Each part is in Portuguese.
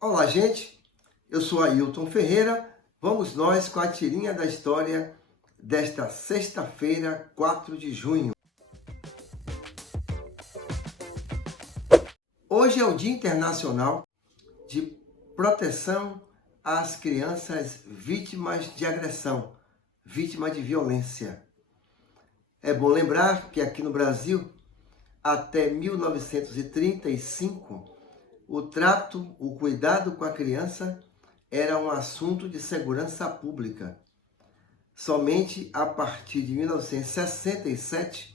Olá, gente. Eu sou Ailton Ferreira. Vamos nós com a tirinha da história desta sexta-feira, 4 de junho. Hoje é o Dia Internacional de Proteção às Crianças Vítimas de Agressão, vítimas de violência. É bom lembrar que aqui no Brasil, até 1935, o trato, o cuidado com a criança era um assunto de segurança pública. Somente a partir de 1967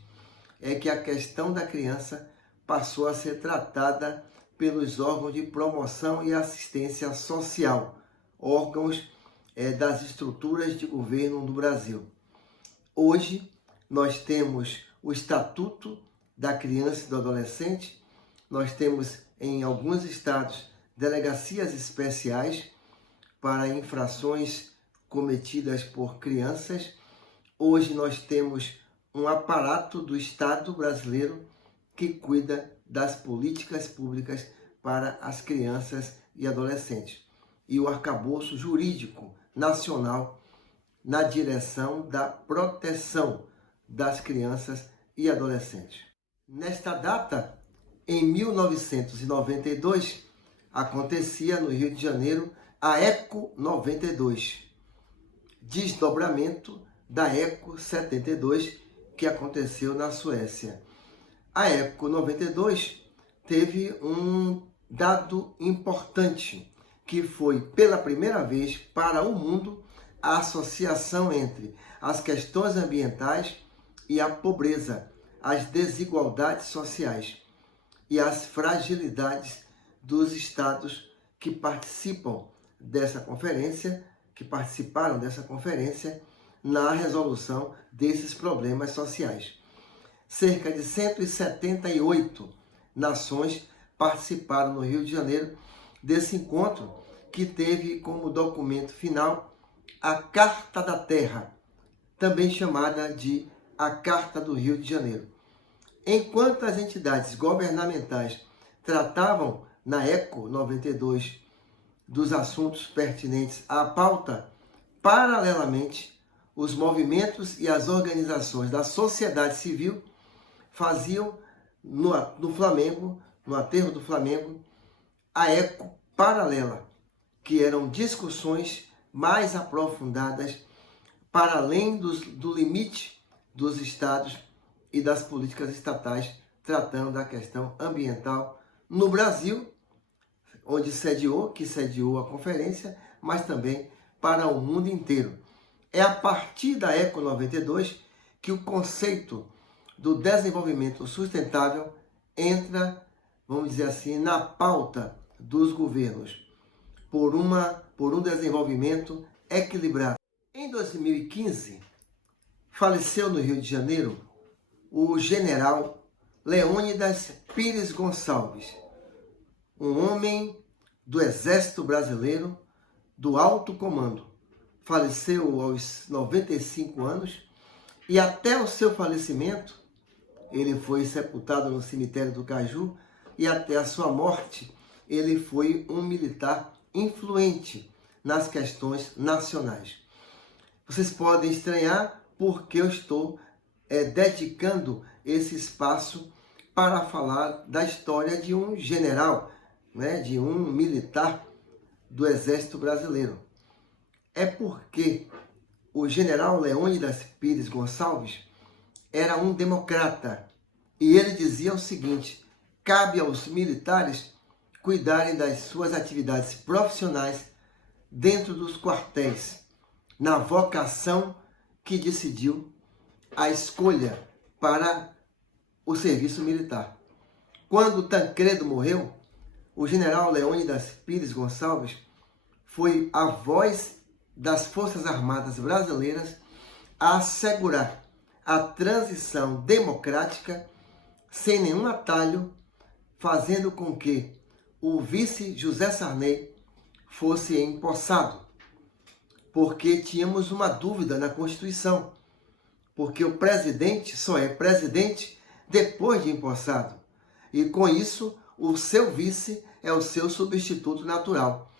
é que a questão da criança passou a ser tratada pelos órgãos de promoção e assistência social, órgãos das estruturas de governo do Brasil. Hoje, nós temos o Estatuto da Criança e do Adolescente, nós temos em alguns estados delegacias especiais para infrações cometidas por crianças. Hoje nós temos um aparato do Estado brasileiro que cuida das políticas públicas para as crianças e adolescentes. E o arcabouço jurídico nacional na direção da proteção das crianças e adolescentes. Nesta data, em 1992, acontecia no Rio de Janeiro a ECO 92, desdobramento da ECO 72, que aconteceu na Suécia. A ECO 92 teve um dado importante, que foi, pela primeira vez para o mundo, a associação entre as questões ambientais e a pobreza, as desigualdades sociais e as fragilidades dos estados que participam dessa conferência, que participaram dessa conferência na resolução desses problemas sociais. Cerca de 178 nações participaram no Rio de Janeiro desse encontro, que teve como documento final a Carta da Terra, também chamada de a Carta do Rio de Janeiro. Enquanto as entidades governamentais tratavam na ECO 92 dos assuntos pertinentes à pauta, paralelamente, os movimentos e as organizações da sociedade civil faziam no Flamengo, no aterro do Flamengo, a ECO paralela, que eram discussões mais aprofundadas para além do limite dos estados e das políticas estatais, tratando da questão ambiental no Brasil, onde sediou a conferência, mas também para o mundo inteiro. É a partir da ECO 92 que o conceito do desenvolvimento sustentável entra, vamos dizer assim, na pauta dos governos, por um desenvolvimento equilibrado. Em 2015, faleceu no Rio de Janeiro o general Leônidas Pires Gonçalves, um homem do Exército Brasileiro, do alto comando. Faleceu aos 95 anos e até o seu falecimento, ele foi sepultado no cemitério do Caju, e até a sua morte, ele foi um militar influente nas questões nacionais. Vocês podem estranhar porque eu estou dedicando esse espaço para falar da história de um general, de um militar do Exército Brasileiro. É porque o general Leônidas Pires Gonçalves era um democrata e ele dizia o seguinte: cabe aos militares cuidarem das suas atividades profissionais dentro dos quartéis, na vocação que decidiu a escolha para o serviço militar. Quando Tancredo morreu, o general Leônidas Pires Gonçalves foi a voz das Forças Armadas Brasileiras a assegurar a transição democrática sem nenhum atalho, fazendo com que o vice José Sarney fosse empossado, porque tínhamos uma dúvida na Constituição, porque o presidente só é presidente depois de empossado. E com isso, o seu vice é o seu substituto natural.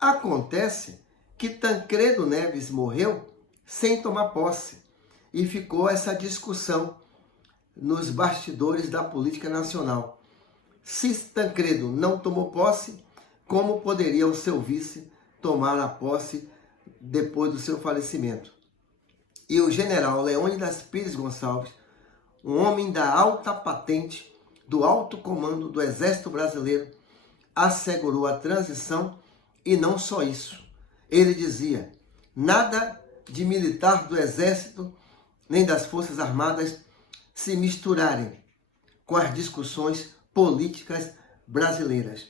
Acontece que Tancredo Neves morreu sem tomar posse e ficou essa discussão nos bastidores da política nacional. Se Tancredo não tomou posse, como poderia o seu vice tomar a posse depois do seu falecimento? E o general Leônidas Pires Gonçalves, um homem da alta patente, do alto comando do Exército Brasileiro, assegurou a transição e não só isso. Ele dizia: nada de militar do Exército nem das Forças Armadas se misturarem com as discussões políticas brasileiras.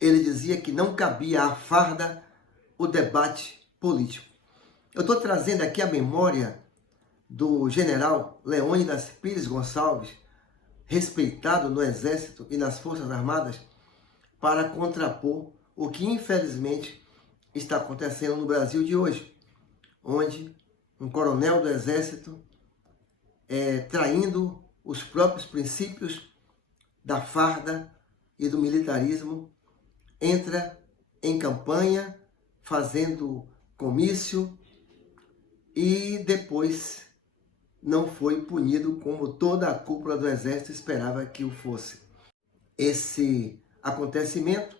Ele dizia que não cabia à farda o debate político. Eu estou trazendo aqui a memória do general Leônidas Pires Gonçalves, respeitado no Exército e nas Forças Armadas, para contrapor o que infelizmente está acontecendo no Brasil de hoje, onde um coronel do Exército, traindo os próprios princípios da farda e do militarismo, entra em campanha, fazendo comício e depois não foi punido como toda a cúpula do Exército esperava que o fosse. Esse acontecimento,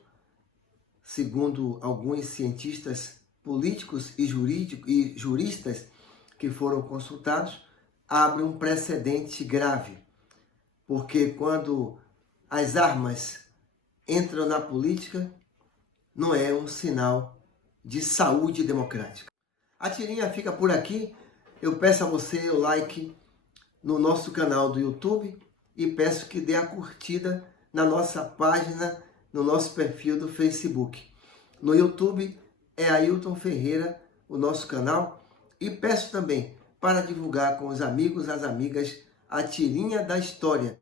segundo alguns cientistas políticos e juristas que foram consultados, abre um precedente grave, porque quando as armas entram na política, não é um sinal de saúde democrática. A tirinha fica por aqui. Eu peço a você o like no nosso canal do YouTube e peço que dê a curtida na nossa página, no nosso perfil do Facebook. No YouTube é Ailton Ferreira, o nosso canal, e peço também para divulgar com os amigos, as amigas, a tirinha da história.